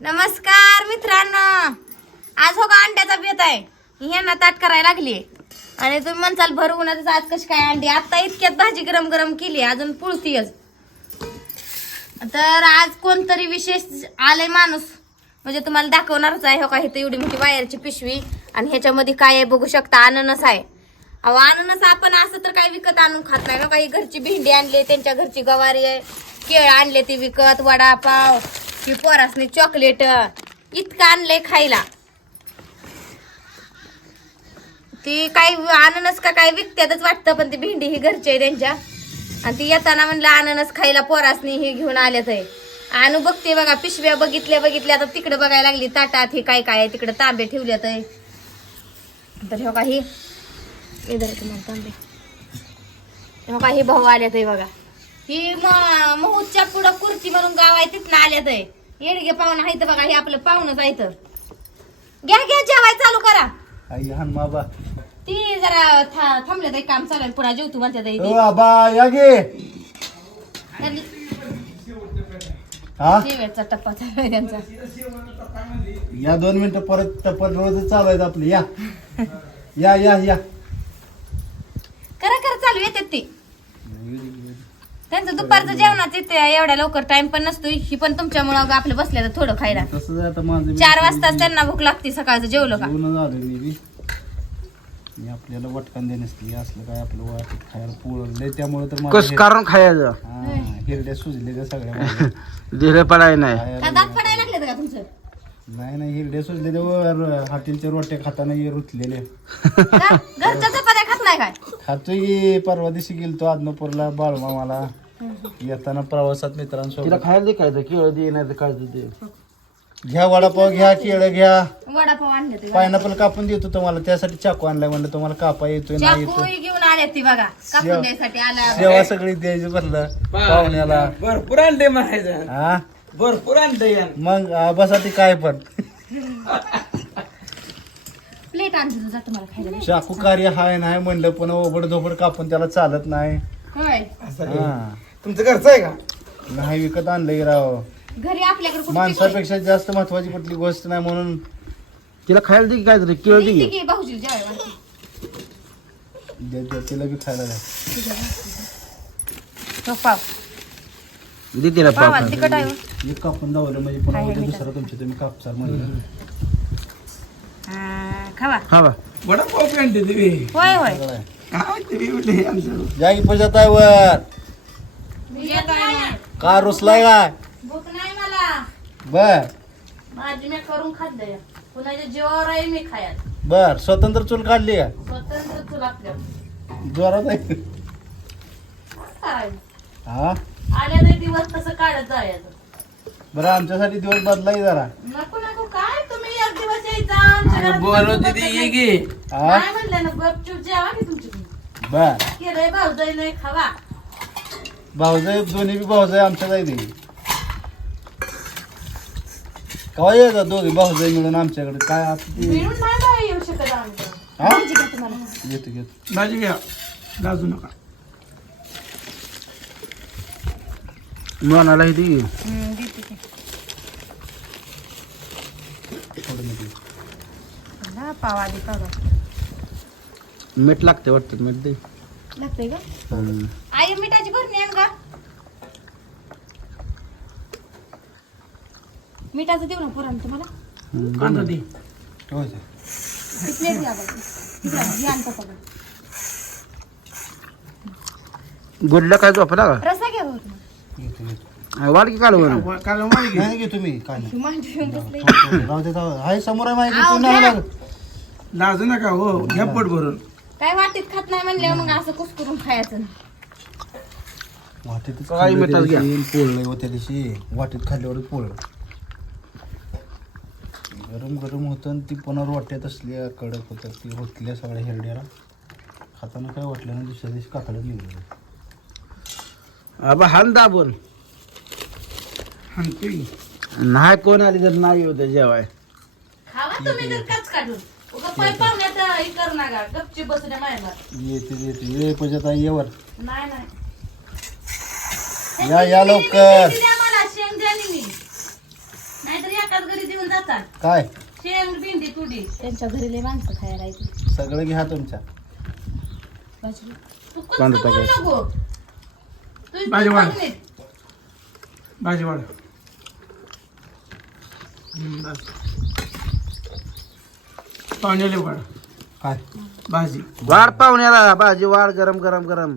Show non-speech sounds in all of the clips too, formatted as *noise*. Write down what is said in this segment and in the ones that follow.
नमस्कार मित्रांनो. आज हो का अंड्याचा बेत आहे. ह्यांना ताट करायला लागली आणि तुम्ही म्हणसाल भर उन्हातच आज कशी काय अंडी? आता इतक्यात भाजी गरम गरम केली अजून पुळतीयच तर आज कोणतरी विशेष आलंय माणूस. म्हणजे तुम्हाला दाखवणारच आहे हो का इथं एवढी मोठी वायरची पिशवी. आणि ह्याच्यामध्ये काय आहे बघू शकता अननस आहे. अहो अननस आपण असं तर काही विकत आणून खात नाही का? काही घरची भेंडी आणली त्यांच्या घरची गवारी आहे केळ आणले ती विकत वडापाव ही पोरासनी चॉकलेट इतकं आणलंय खायला. ती काही अननस का काय विकत्यातच वाटतं पण ती भेंडी ही घरची आहे त्यांच्या. आणि ती येताना म्हणलं अननस खायला पोरासनी हे घेऊन आल्यात आहे. आणू बघते बघा पिशव्या बघितल्या बघितल्या आता तिकडे बघायला लागली ताटात हे काय काय आहे तिकडे तांबे ठेवल्यात आहे. तर हे काही इधर तुम्हाला तांबे हे काही भाऊ आल्यात आहे बघा। ही म- महूतच्या पुढं कुर्ती म्हणून गाव आहे तिथनं आल्यात आहे येडगे पाहुणं आहे बघा हे आपलं पाहुणच आहे तर. घ्या घ्या जेवाय चालू करा. आई हान बाबा ती जरा था- थांबल्यात आहे काम चालू आहे पुन्हा जेवतू म्हणतात आहे ओ ती. आबा या गे. हा? टप्पा चालू आहे त्यांचा. या दोन मिनिटं परत टप्पा रोज चालू आहेत आपले या. या या या. येतात ते त्यांचं दुपारचं जेवणाचं इथे एवढ्या लवकर टाइम पण नसतो. ही पण तुमच्यामुळं आपलं बसल्या तर थोडं खायला. आता माझं. चार वाजताच त्यांना भूक लागते सकाळचं जेवलं का? जेवण झालं मी बी. मी आपल्याला वटकान दे नसते असलं काय आपलं वाटत खायला पोळलंय त्यामुळे तर माझं कस हे- कारण खायचं? हा, हिरड्या सुजले का सगळ्या *laughs* माझ्या. दिले पडाय नाही. दात नाही नाही हिरड्या सुजले वर हॉटेलच्या रोट्या खाताना हे रुतलेले. का? घरच्या चपात्या खात नाही काय? खातोय की परवा दिवशी गेलतो आदमापूरला बाळमामाला. येताना प्रवासात तिला मित्रांसोबत खायला दे काय केळ दे नाही तर काय दे. घ्या वडापाव घ्या केळं घ्या. वडापाव आणले ते पायनापल कापून देतो तुम्हाला त्यासाठी चाकू आणलाय म्हणलं तुम्हाला कापा येतोय नाही चाकू येतोय. घेऊन आले ती बघा कापून शेव- द्यायसाठी आला. सेवा सगळी द्यायची भरलं पाहुण्याला. भरपूर अंडे म्हणायचं. हा? भरपूर मग आबासाठी काय पण. प्लेट आणते तुझा तुम्हाला खायला. चाकू कार्य हाय नाही म्हणलं पण ओबड धोबड कापून त्याला चालत नाही. हा. तुमचं घरचं आहे का? नाही विकत आणलंय राव. घरी आपल्याकडे कुठे माणसापेक्षा जास्त महत्वाची कुठली गोष्ट नाही म्हणून. तिला खायला दे की काय तरी केळ दे पिकली की. की भाऊजी जेवायला दे- दे- तिला बी खायला द्या तो पाव दे. तिला पाव. तिखट आहे. हो. मी कापून दावलं म्हणजे पुन्हा उद्या मी दुसरं तुमच्या तुम्ही कापसाल म्हणलं. हा, खावा. हा बा वडापाव पेंटे दिवे होय होय. काय आमचं या की पूजा रुसलाय काय? भूक नाही मला. बर. भाजी मी करून खात द्या पुन्हा जे जेवावर आहे मी खायला बर. स्वतंत्र चूल काढली का? स्वतंत्र तुला आपल्या. जोरात आहे. काय? हा? आल्या दिवस कसं काढत जायचं. बरं आमच्यासाठी दिवस बदलाय जरा. नको नको काय तुम्ही एक दिवस यायचा आमच्या घरात ती ये गे हा काय म्हणलं ना गपचूप जेवा की तुमची बर. केलंय भाऊ नाही खावा. भाऊजाई दोन्ही बी भाऊजाई कवा यायचा दोघे भाऊजाई मिळून आमच्याकडे? काय आता ते मिळून नाही बाई येऊ शकत आमचं. हा भाजी घ्या तुम्हाला घेतो घेतो. भाजी घ्या. लाजू नका. हम्म, देते की. थोडं मीठ घे. ना, पाव आधी मीठ लागते वाटतं मीठ दे लागतंय का हम्म. आई मिठाची भरणी आण का मिठाचं देऊ ना पुरण तुम्हाला हम्म, दे द्या. तिकडं, ही. गोडला काय झोपला का रस्सा घ्या तुम्ही. की काल वर वा- काल घे नाही मी काय नाही. राहू दे, दे. समोर आहे माहिती आहो, घ्या. लाजू नका हो घ्या पोट भरून. काय वाटीत खात नाही म्हणल्यावर मग असं कुसकरून खायचं. काय घ्या. पोळलंय हो त्या दिवशी. वाटीत खाल्ल्यावरच पोळलं गरम गरम होतं आणि ती पुन्हा वाट्यात असल्या कडक होत्या ती होतल्या सगळ्या हिरड्याला. खाताना काय वाटलं ना दुसऱ्या दिवशी कातडत निघलं आबा हान दाबून. हाणतोय. की. नाही कोण आली तर नाही होतं जेवाय. खावा तुम्ही तर काच काढून. उगा पाय पाहुण्यात हे करू नका गपची बसण्या मायला येते येते. ये पूजा येवर नाही नाही. या या लवकर. द्या मला शेंग द्या नी मी. नाहीतर एकाच घरी जातात. काय? शेंग भेंडी तुडी त्यांच्या घरी लय माणसं खायला येते. सगळं घ्या तुमच्या. भाजी तू कांदा कुठं बोलू टाकायचं. नको. तू भाजी वाढ. नीट. भाजी वाढ. हम्म, बस. पाहुण्याला वाढ काय? भाजी. वाढ पाहुण्याला भाजी वाढ गरम गरम गरम.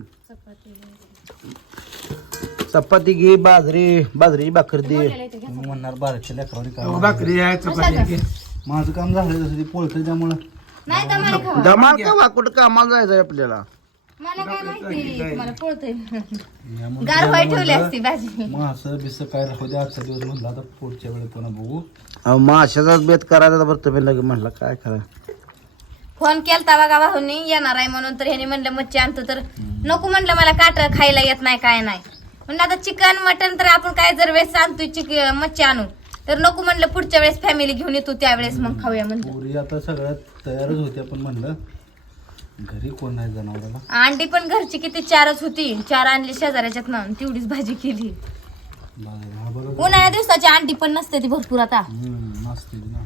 चपाती घे बाजरी बाजरीची भाकर दे. मी म्हणणार अहो, काय भाकरी आहे चपाती आहे. माझं काम झालं जसं ते पोळतं त्यामुळं. नाही तर मला खावा. धमाल का वा कुठं कामाला जायचंय आपल्याला. मला काय माहिती? तुम्हाला पळतंय यामुळे गार व्हाय ठेवली असती भाजी. मग असं बिसं काय राहू दे आजचा दिवस म्हणलं आता पुढच्या वेळी पुन्हा बघू. अहो माशाचाच बेत करायचा तर बरं तुम्ही लगे म्हणलं काय करा फोन केलता बघा भाऊनी येणार आहे म्हणून तर ह्याने म्हणलं मच्छी आणतो तर नको म्हणलं मला काट खायला येत नाही काय नाही. म्हणलं आता चिकन मटन तर आपण काय जर वेळेस आणतोय चिक मच्छी आणू तर नको म्हणलं पुढच्या वेळेस फॅमिली घेऊन येतो त्यावेळेस मग खाऊया म्हणलं. पोरी आता सगळ्यात तयारच होत्या पण म्हणलं. घरी कोण नाही जनावराला? अंडी पण घरची किती चारच होती. चार आणली शेजाऱ्याच्यात ना तेवढीच भाजी केली. बाजार हा बरोबर उन्हाळ्या दिवसाची अंडी पण नसते ती भरपूर आता. हम्म, मस्त आहे ना.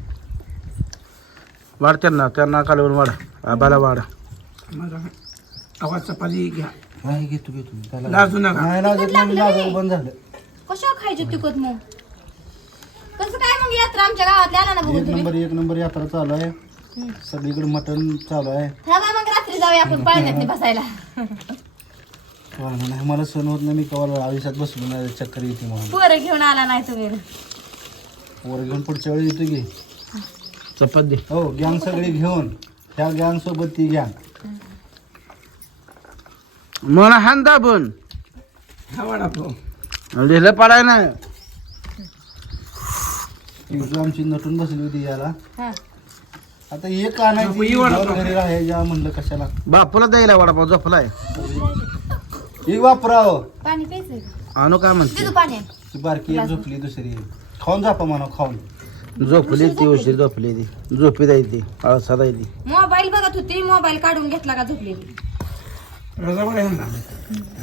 वाढ त्यांना त्यांना कालवून वाढ आबाला वाढ. आवाज चपाती घ्या. काय घेतो घेतो. त्याला लाजू नका. नाही लाजत नाही लाजायला बंद झालं. कशा खायचे तिकट मग? कसं काय मग यात्रा आमच्या गावातल्या आला ना बघू एक तुम्ही? नंबर एक नंबर यात्रा चालू आहे. सगळीकडे मटण चालू आहे. थांबा मग रात्री जाऊया आपण पाळण्यात बसायला. मला सण होत नाही मी कवाला आयुष्यात बसलो नाही चक्कर येते म्हणून. पोरं घेऊन आला नाही तुम्ही. वर घेऊन पुढच्या वेळी येतो की. चपात. दे हो गँग सगळी घेऊन ह्या गँग सोबत ती गँग. मला हान दाबून हा वडापाव लिहिलं पडाय ती आमची नटून बसली होती याला. हा. आता एक आणायची. घर राहायच्या म्हणलं कशाला. बापूला द्यायला वडापाव झोपलाय. ही वापराव. पाणी प्यायचं आणू काय म्हणते? तिथं पाणी. ती बारकी एक झोपली दुसरी खाऊन जापा म्हणा खाऊन. झोपली ती उशीर झोपली ती. झोपी जाय ती आळसा जाय ती मोबाईल बघत होती मोबाईल काढून घेतला का झोपली आहे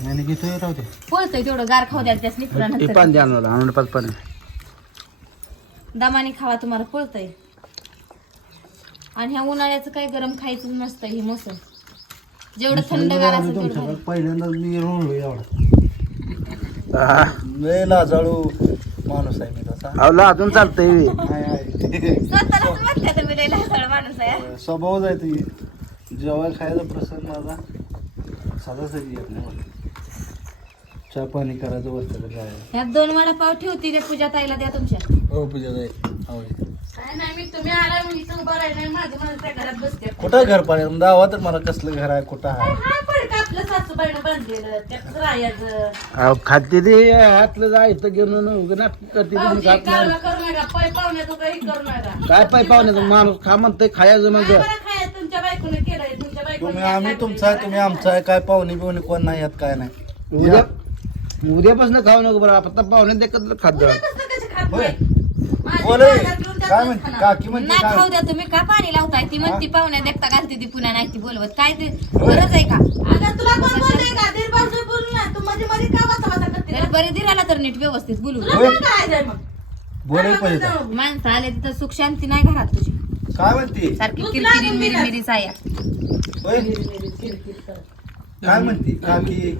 आणि घेतोय राहू दे. पळतोय तेवढं गार खाऊ द्याल त्याच ती निपुरानंतर पाणी द्या आणून आणून पाच पाणी. दमाने खावा तुम्हाला पळतंय. आणि ह्या उन्हाळ्याचं काय गरम खायचं नसतं हे मोसम जेवढं थंडगार असेल तेवढं तुमच्याकडे भारी. पहिल्यांदा मी रोळलो एवढा हा. लय लाजाळू माणूस आहे मी तसा अजून चालतंय बी. आहे, आहे. स्वतःलाच म्हणते तर मी लय लाजाळ माणूस आहे स्वभावच आहे ती जेव्हा खायचा प्रसंग माझा साधा सरी येत नाही मला. चहा पाणी करायचं वरचं काय ह्यात दोन वडापाव ठेवती त्या पूजा ताईला द्या तुमच्या हो पूजा जाईल आवडते काय नाही मी तुम्ही आला मी इथं उभं राहिलं माझं माझं त्या घरात बसते कुठं घर पाणी दावा तर मला कसलं घर आहे कुठं आहे? हा पडका आपलं सासूबाईनं बांधलेलं त्याच राहायचं. अहो खाते ते हातलं जायचं घेऊन उगा नाटक करते तुम्ही भाऊजी खात नाही. कालवा करू नका पै पाहुण्याचं काही करू नका. काय पाय पाहुण्याचं? माणूस खा म्हणतंय खायचं काय म्हणजे बरं खाय तुमच्या बायकोने केलंय तुमच्या बायकोने तुम्ही काय आम्ही तुमचा आहे नाही, तुम्ही आमचा आहे काय पाहुणे बिवणे कोण नाही यात काय नाही. उद्या उद्यापासून खाऊ नको बरं आता पाहुणे देखत खात जा. कसं कसं खात होय. नाही? बोल काय म्हणते. काकी म्हणते नाही खाऊ काय द्या तुम्ही. का पाणी लावताय? ती म्हणती पाहुण्या देखता घालते ती पुन्हा नाही ती बोलवत. काय ते? गरज आहे का? अगं तुला कोण बोलतंय का? दीड बाजू बोल ना. तू मध्ये मध्ये का वाचा वाचा करते तर बरे दिराला तर नीट व्यवस्थित बोलू. तुला होय. कोण करायचंय मग? बोलायला पाहिजे का? माणसं आले तिथं सुख शांती नाही घरात तुझी. काय म्हणते? सारखी किरकिरी लागून मिरी. मिरी साया. होय. काय म्हणते काकी?